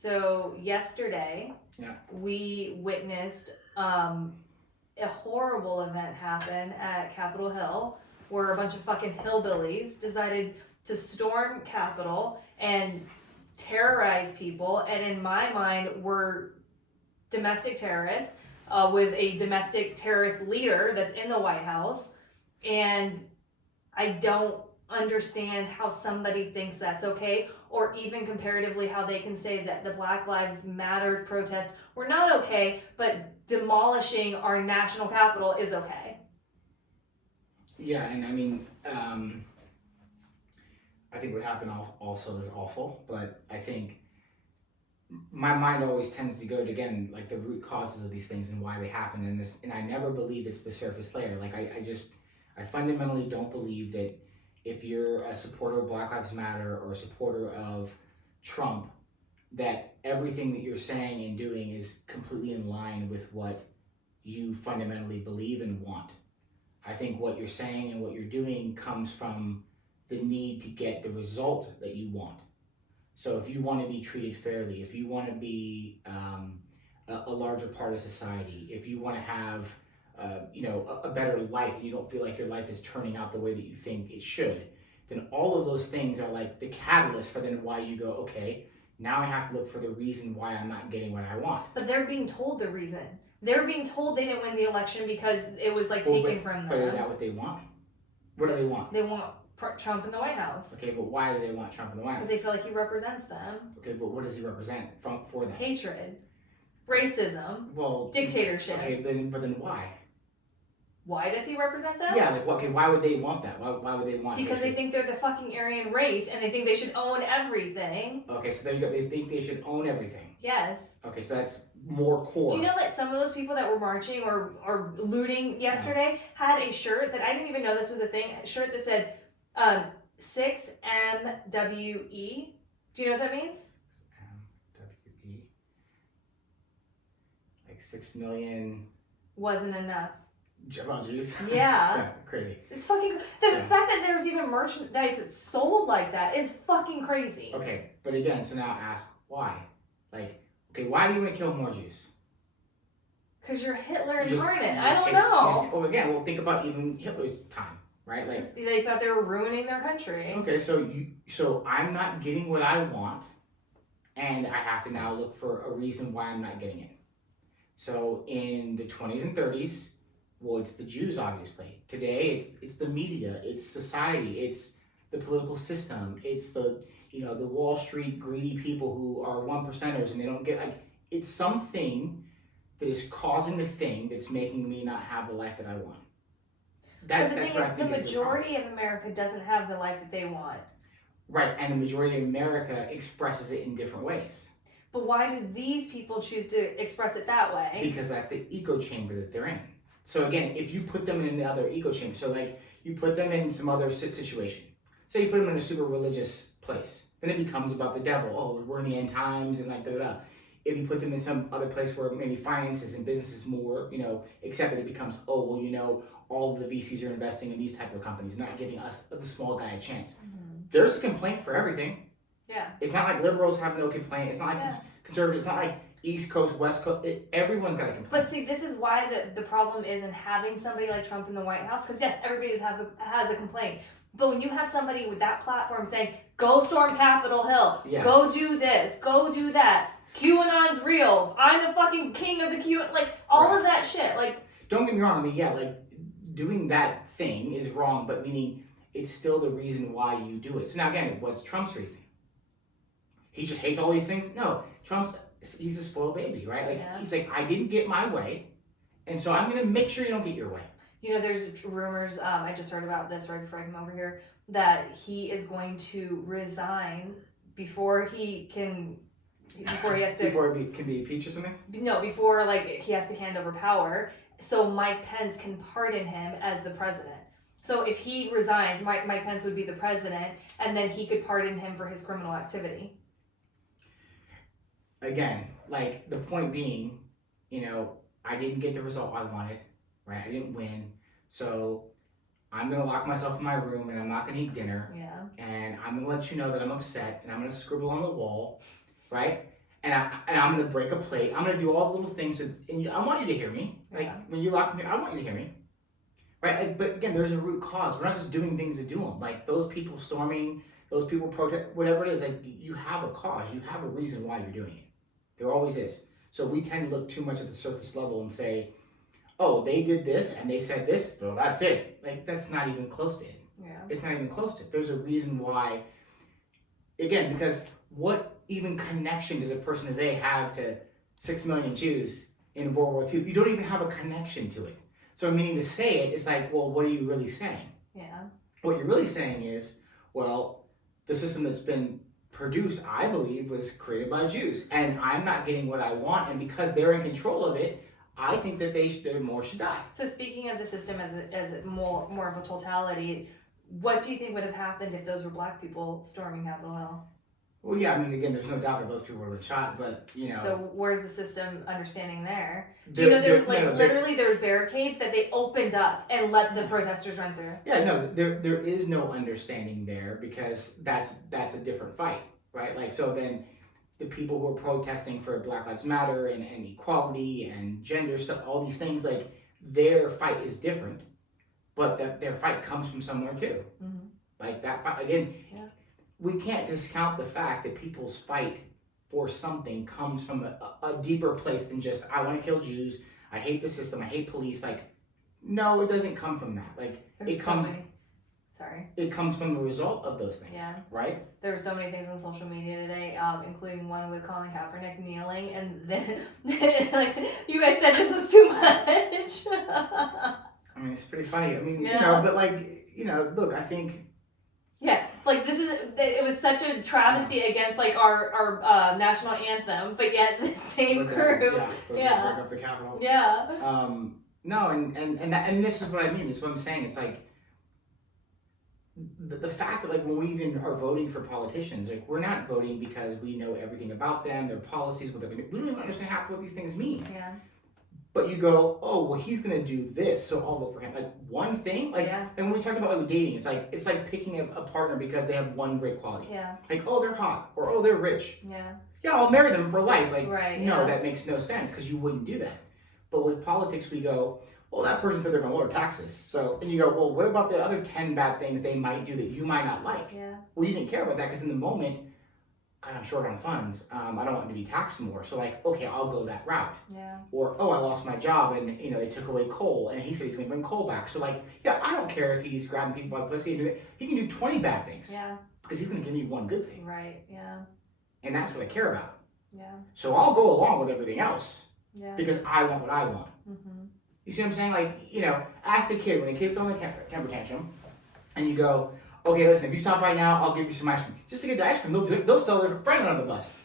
So yesterday, we witnessed a horrible event happen at Capitol Hill where a bunch of fucking hillbillies decided to storm Capitol and terrorize people. And in my mind, were domestic terrorists with a domestic terrorist leader that's in the White House. And I don't understand how somebody thinks that's okay, or even comparatively how they can say that the Black Lives Matter protests were not okay, but demolishing our national capital is okay. Yeah, and I mean, I think what happened also is awful, but I think my mind always tends to go to, again, like the root causes of these things and why they happen in this, and I never believe it's the surface layer. Like I fundamentally don't believe that if you're a supporter of Black Lives Matter or a supporter of Trump, that everything that you're saying and doing is completely in line with what you fundamentally believe and want. I think what you're saying and what you're doing comes from the need to get the result that you want. So if you want to be treated fairly, if you want to be a larger part of society, if you want to have a better life, and you don't feel like your life is turning out the way that you think it should, then all of those things are like the catalyst for then why you go, okay, now I have to look for the reason why I'm not getting what I want. But they're being told the reason. They're being told they didn't win the election because it was like taken from them. But is that what they want? What do they want? They want Trump in the White House. Okay, but why do they want Trump in the White House? Because they feel like he represents them. Okay, but what does he represent for them? Hatred, racism, dictatorship. Okay, but then why? Why does he represent them? Yeah, like okay, why would they want that? Why would they want? Because they think they're the fucking Aryan race and they think they should own everything. Okay, so there you go. They think they should own everything. Yes. Okay, so that's more core. Do you know that some of those people that were marching or looting yesterday had a shirt that I didn't even know this was a thing, a shirt that said 6MWE. Do you know what that means? 6MWE. Like 6 million. Wasn't enough. About Jews? Yeah. Yeah, crazy. It's fucking... The fact that there's even merchandise that's sold like that is fucking crazy. Okay, but again, so now ask why? Like, okay, why do you want to kill more Jews? Because you're Hitler incarnate. I don't know. Oh, again, well, think about even Hitler's time, right? Like they thought they were ruining their country. Okay, so I'm not getting what I want, and I have to now look for a reason why I'm not getting it. So in the 20s and 30s, well, it's the Jews, obviously. Today, it's the media, it's society, it's the political system, it's the Wall Street greedy people who are one percenters and they don't get, like, it's something that is causing the thing that's making me not have the life that I want. But the thing is, the majority of America doesn't have the life that they want. Right, and the majority of America expresses it in different ways. But why do these people choose to express it that way? Because that's the echo chamber that they're in. So again, if you put them in another echo chamber, so like you put them in some other situation, say you put them in a super religious place, then it becomes about the devil. Oh, we're in the end times and like da-da-da. If you put them in some other place where maybe finances and business is more, accepted, it becomes, oh, well, all of the VCs are investing in these type of companies, not giving us, the small guy, a chance. Mm-hmm. There's a complaint for everything. Yeah. It's not like liberals have no complaint. It's not like conservatives. It's not like East Coast, West Coast. Everyone's got a complaint. But see, this is why the problem is in having somebody like Trump in the White House. Because yes, everybody has a complaint. But when you have somebody with that platform saying, go storm Capitol Hill, go do this, go do that, QAnon's real, I'm the fucking king of the QAnon, like all of that shit. Like, don't get me wrong. I mean, yeah, like doing that thing is wrong, but meaning it's still the reason why you do it. So now again, what's Trump's reason? He just hates all these things? No, he's a spoiled baby, right? Like he's like, I didn't get my way, and so I'm gonna make sure you don't get your way. There's rumors, I just heard about this right before I came over here, that he is going to resign before he can Before it can be impeached or something? No, before he has to hand over power, so Mike Pence can pardon him as the president. So if he resigns, Mike Pence would be the president, and then he could pardon him for his criminal activity. Again, the point being, I didn't get the result I wanted, right? I didn't win, so I'm gonna lock myself in my room and I'm not gonna eat dinner. Yeah. And I'm gonna let you know that I'm upset, and I'm gonna scribble on the wall, right? and I'm gonna break a plate. I'm gonna do all the little things, I want you to hear me. Like when you lock me, I want you to hear me, right? Like, but again, there's a root cause. We're not just doing things to do them. Like those people storming, those people protest, whatever it is. Like you have a cause, you have a reason why you're doing it. There always is. So we tend to look too much at the surface level and say, oh, they did this and they said this, well, that's it. Like that's not even close to it. Yeah. It's not even close to it. There's a reason why. Again, because what even connection does a person today have to 6 million Jews in World War II? You don't even have a connection to it. So meaning to say it, it's like, well, what are you really saying? Yeah. What you're really saying is, well, the system that's been produced, I believe, was created by Jews, and I'm not getting what I want, and because they're in control of it, I think that more should die. So speaking of the system as more of a totality, what do you think would have happened if those were black people storming Capitol Hill? Well, yeah, I mean, again, there's no doubt that those people were shot, but, you know. So where's the system understanding there? Do you know, literally there was barricades that they opened up and let the protesters run through? Yeah, no, there is no understanding there because that's a different fight, right? Like, so then the people who are protesting for Black Lives Matter and equality and gender stuff, all these things, like, their fight is different, but their fight comes from somewhere too. Mm-hmm. Like that fight, again, yeah. We can't discount the fact that people's fight for something comes from a deeper place than just, I want to kill Jews, I hate the system, I hate police. Like, no, it doesn't come from that. Like, it comes from the result of those things, yeah. Right? There were so many things on social media today, including one with Colin Kaepernick kneeling, and then, like, you guys said this was too much. I mean, it's pretty funny. I mean, yeah. You know, but like, you know, look, I think. Yeah, like it was such a travesty against like our national anthem, but yet the same crew. Break up the Capitol. Yeah. No, and this is what I mean. This is what I'm saying. It's like the fact that like when we even are voting for politicians, like we're not voting because we know everything about them, their policies, what they're going to do. We don't even understand half what these things mean. Yeah. But you go, oh, well, he's gonna do this, so I'll vote for him. Like one thing, like, yeah. And when we talk about like dating, it's like picking a partner because they have one great quality. Yeah. Like, oh, they're hot, or oh, they're rich. Yeah. Yeah, I'll marry them for life. Like, right, no, that makes no sense because you wouldn't do that. But with politics, we go, well, that person said they're gonna lower taxes. So, and you go, well, what about the other 10 bad things they might do that you might not like? Yeah. Well, you didn't care about that because in the moment, I'm short on funds. I don't want to be taxed more. So like, okay, I'll go that route. Yeah. Or, oh, I lost my job and, you know, they took away coal and he said he's going to bring coal back. So like, yeah, I don't care if he's grabbing people by the pussy and doing it. He can do 20 bad things. Yeah. Because he's going to give me one good thing. Right. Yeah. And that's what I care about. Yeah. So I'll go along with everything else. Yeah. Because I want what I want. Mm-hmm. You see what I'm saying? Like, you know, ask a kid when a kid's throwing a temper tantrum and you go, okay, listen, if you stop right now, I'll give you some ice cream. Just to get the ice cream, they'll do it. They'll sell their friend on the bus.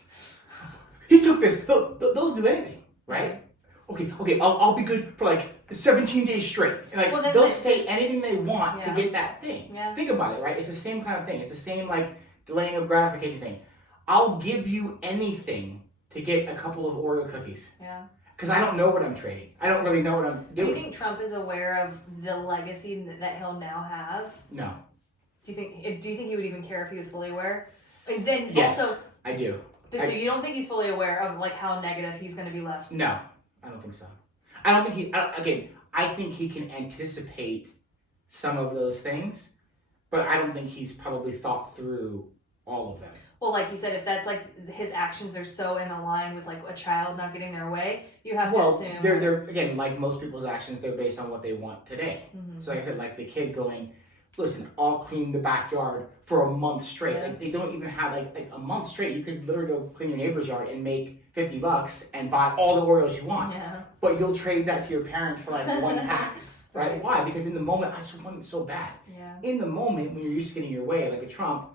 He took this. They'll do anything, right? Okay, I'll be good for like 17 days straight. And like, well, they'll say anything they want to get that thing. Yeah. Think about it, right? It's the same kind of thing. It's the same like delaying of gratification thing. I'll give you anything to get a couple of Oreo cookies. Yeah. Because I don't know what I'm trading. I don't really know what I'm doing. Do you think Trump is aware of the legacy that he'll now have? No. Do you think he would even care if he was fully aware? And then yes, also, I do. So you don't think he's fully aware of like how negative he's going to be left? No, I don't think so. I don't think I think he can anticipate some of those things, but I don't think he's probably thought through all of them. Well, like you said, if that's like his actions are so in line with like a child not getting their way, you have to assume. They're again, like most people's actions, they're based on what they want today. Mm-hmm. So like I said, like the kid going, listen, I'll clean the backyard for a month straight. Yeah. Like they don't even have like a month straight. You could literally go clean your neighbor's yard and make $50 and buy all the Oreos you want. Yeah. But you'll trade that to your parents for like one pack, right? Why? Because in the moment, I just want it so bad. Yeah. In the moment, when you're used to getting your way, like a Trump,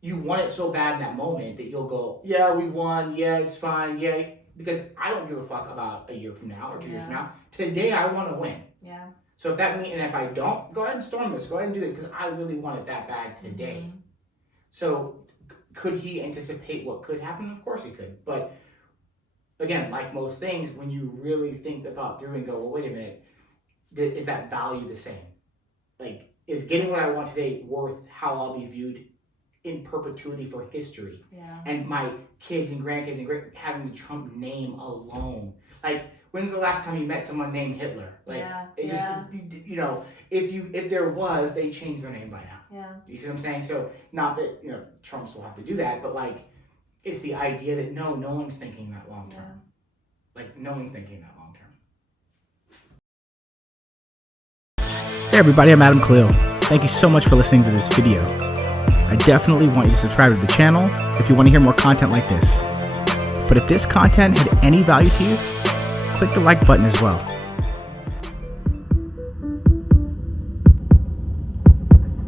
you want it so bad in that moment that you'll go, yeah, we won, yeah, it's fine, yeah. Because I don't give a fuck about a year from now or 2 years from now. Today, I want to win. Yeah. So if that means, and if I don't, go ahead and storm this. Go ahead and do this because I really want it that bad today. Mm-hmm. So could he anticipate what could happen? Of course he could. But again, like most things, when you really think the thought through and go, well, wait a minute, is that value the same? Like, is getting what I want today worth how I'll be viewed in perpetuity for history. Yeah. And my kids and grandkids and having the Trump name alone. Like, when's the last time you met someone named Hitler? Like, it's just, you know, if there was, they changed their name by now. Yeah. You see what I'm saying? So, not that, you know, Trumps will have to do that, but like, it's the idea that no one's thinking that long term. Yeah. Like, no one's thinking that long term. Hey everybody, I'm Adam Khalil. Thank you so much for listening to this video. I definitely want you to subscribe to the channel if you want to hear more content like this. But if this content had any value to you, click the like button as well.